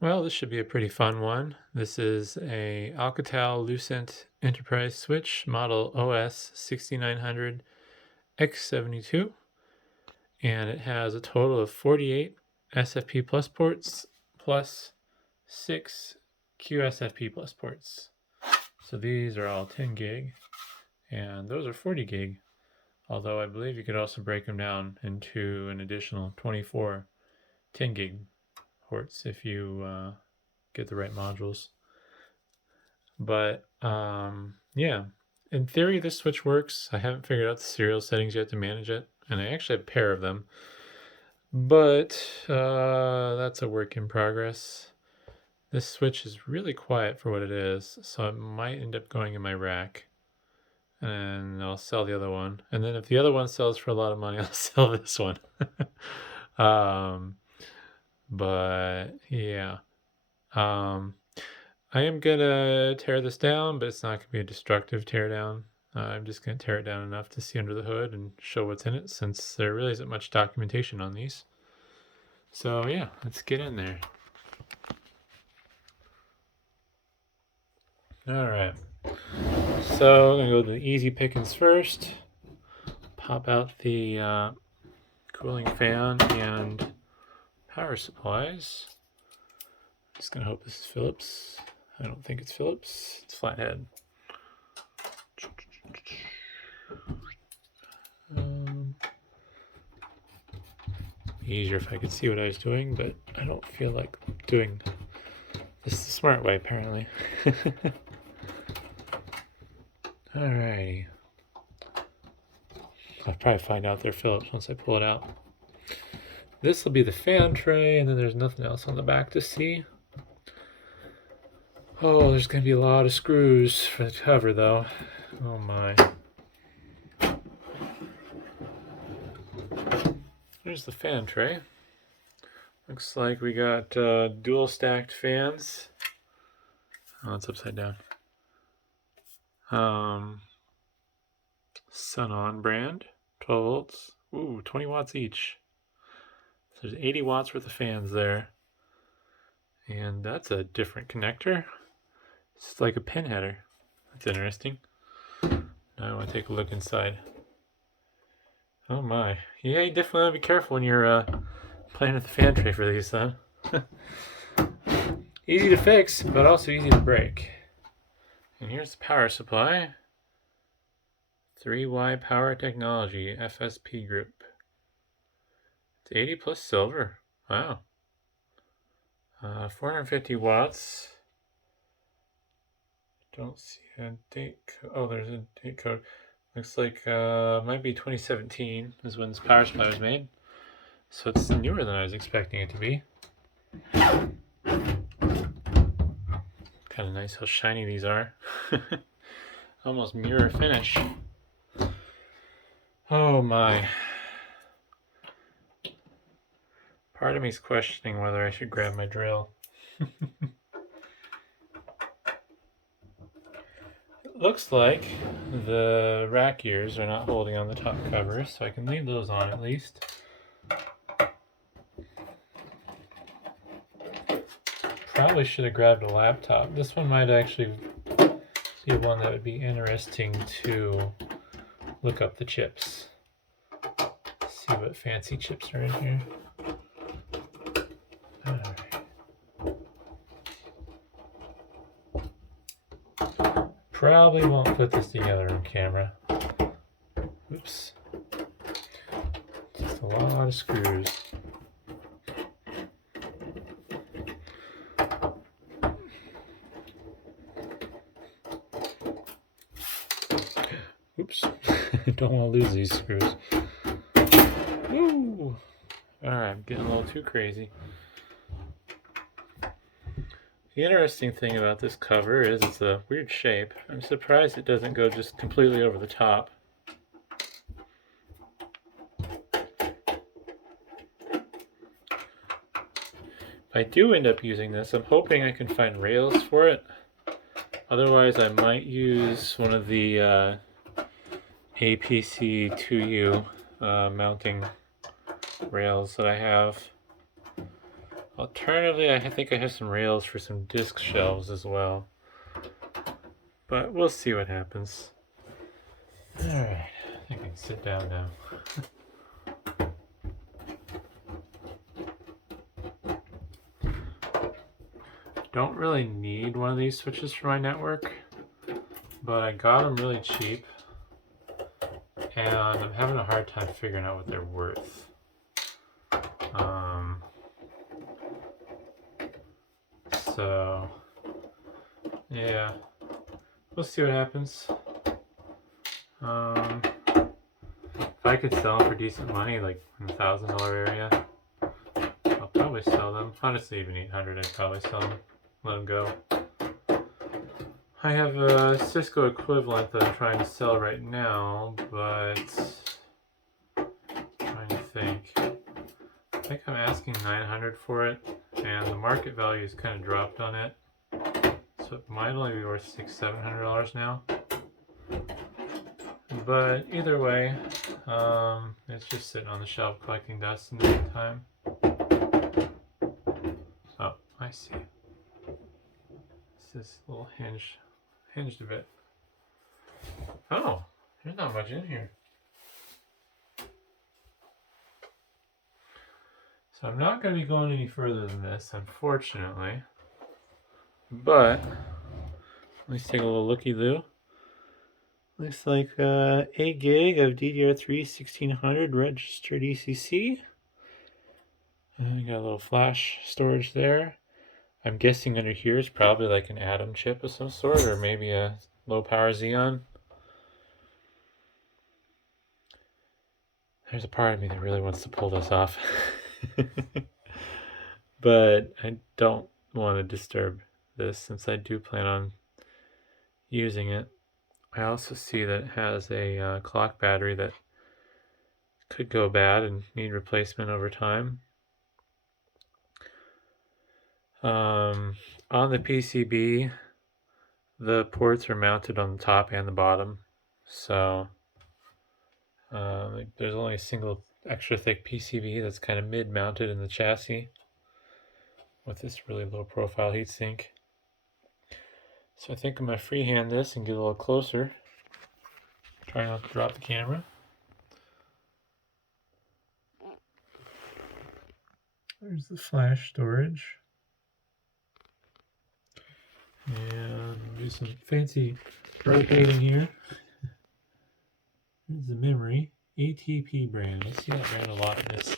Well, this should be a pretty fun one. This is a Alcatel Lucent Enterprise switch model OS6900-X72, and it has a total of 48 SFP plus ports plus 6 QSFP plus ports. So these are all 10 gig, and those are 40 gig. Although I believe you could also break them down into an additional 24 10 gig ports if you get the right modules. But yeah, in theory, this switch works. I haven't figured out the serial settings yet to manage it, and I actually have a pair of them. But that's a work in progress. This switch is really quiet for what it is, so it might end up going in my rack. And I'll sell the other one. And then if the other one sells for a lot of money, I'll sell this one. um, but yeah. I am gonna tear this down, but it's not gonna be a destructive teardown. I'm just gonna tear it down enough to see under the hood and show what's in it, since there really isn't much documentation on these. So yeah, let's get in there. All right. So I'm gonna go to the easy pickings first. Pop out the cooling fan and power supplies. Just gonna hope this is Philips. I don't think it's Philips. It's flathead. Easier if I could see what I was doing, but I don't feel like doing this the smart way, apparently. Alrighty. I'll probably find out they're Philips once I pull it out. This will be the fan tray, and then there's nothing else on the back to see. Oh, there's going to be a lot of screws for the cover, though. Oh my. There's the fan tray. Looks like we got dual stacked fans. Oh, it's upside down. Sun On brand, 12 volts. Ooh, 20 watts each. So there's 80 watts worth of fans there. And that's a different connector. It's like a pin header. That's interesting. Now I want to take a look inside. Oh my. Yeah, you definitely want to be careful when you're playing with the fan tray for these, huh? Easy to fix, but also easy to break. And here's the power supply. 3Y Power Technology FSP group. It's 80 plus silver. Wow. 450 watts. Don't see a date code. Oh, there's a date code. Looks like might be 2017 is when this power supply was made. So it's newer than I was expecting it to be. Kind of nice how shiny these are. Almost mirror finish. Oh my. Part of me is questioning whether I should grab my drill. It looks like the rack ears are not holding on the top cover, so I can leave those on at least. Probably should have grabbed a laptop. This one might actually be one that would be interesting to look up the chips. See what fancy chips are in here. Alright. Probably won't put this together on camera. Oops. Just a lot of screws. Oops. Don't want to lose these screws. Woo! Alright, I'm getting a little too crazy. The interesting thing about this cover is it's a weird shape. I'm surprised it doesn't go just completely over the top. If I do end up using this, I'm hoping I can find rails for it. Otherwise, I might use one of the APC2U mounting rails that I have. Alternatively, I think I have some rails for some disk shelves as well. But we'll see what happens. Alright, I think I can sit down now. Don't really need one of these switches for my network, but I got them really cheap, and I'm having a hard time figuring out what they're worth. So, yeah, we'll see what happens. If I could sell them for decent money, like in the $1,000 area, I'll probably sell them. Honestly, even 800, I'd probably sell them. Let them go. I have a Cisco equivalent that I'm trying to sell right now, but I'm trying to think. I think I'm asking 900 for it, and the market value is kind of dropped on it, so it might only be worth $600-700 now. But either way, it's just sitting on the shelf collecting dust in the meantime. Oh, I see. This little hinged a bit. Oh, there's not much in here. So I'm not going to be going any further than this, unfortunately. But let's take a little looky-loo. Looks like 8 gig of DDR3 1600 registered ECC. And got a little flash storage there. I'm guessing under here is probably like an Atom chip of some sort, or maybe a low power Xeon. There's a part of me that really wants to pull this off. But I don't want to disturb this since I do plan on using it. I also see that it has a clock battery that could go bad and need replacement over time. On the PCB, the ports are mounted on the top and the bottom, so there's only a single extra thick PCB that's kind of mid-mounted in the chassis with this really low profile heatsink. So I think I'm going to freehand this and get a little closer. Try not to drop the camera. There's the flash storage. And do some fancy rotating here. Here's the memory. ATP brand. I see that brand a lot in this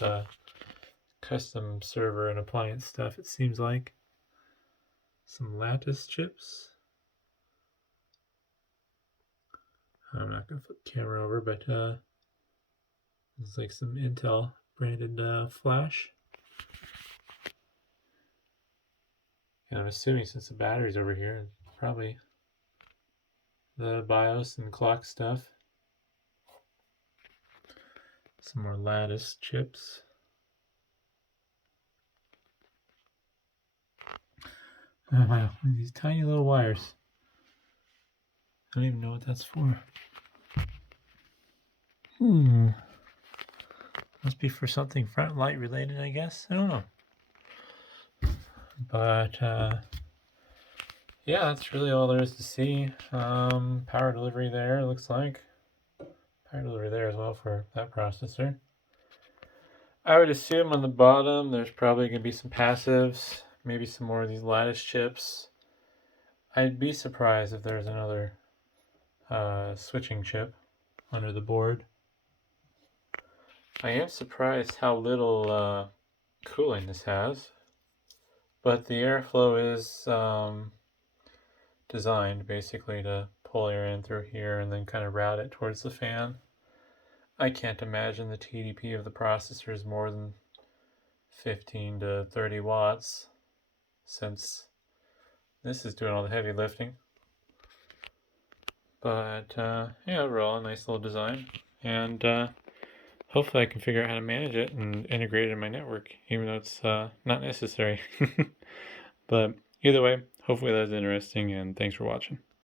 custom server and appliance stuff, it seems like. Some lattice chips. I'm not going to flip the camera over, but looks like some Intel branded flash. And I'm assuming since the battery's over here, probably the BIOS and clock stuff. Some more lattice chips. Oh wow, these tiny little wires. I don't even know what that's for. Must be for something front light related, I guess. I don't know. But yeah, that's really all there is to see. Power delivery there, looks like. Power delivery there as well for that processor. I would assume on the bottom there's probably going to be some passives, maybe some more of these lattice chips. I'd be surprised if there's another switching chip under the board. I am surprised how little cooling this has, but the airflow is designed basically to pull air in through here and then kind of route it towards the fan. I can't imagine the TDP of the processor is more than 15 to 30 watts, since this is doing all the heavy lifting. But yeah, overall a nice little design, and hopefully I can figure out how to manage it and integrate it in my network, even though it's not necessary. But either way, hopefully that was interesting, and thanks for watching.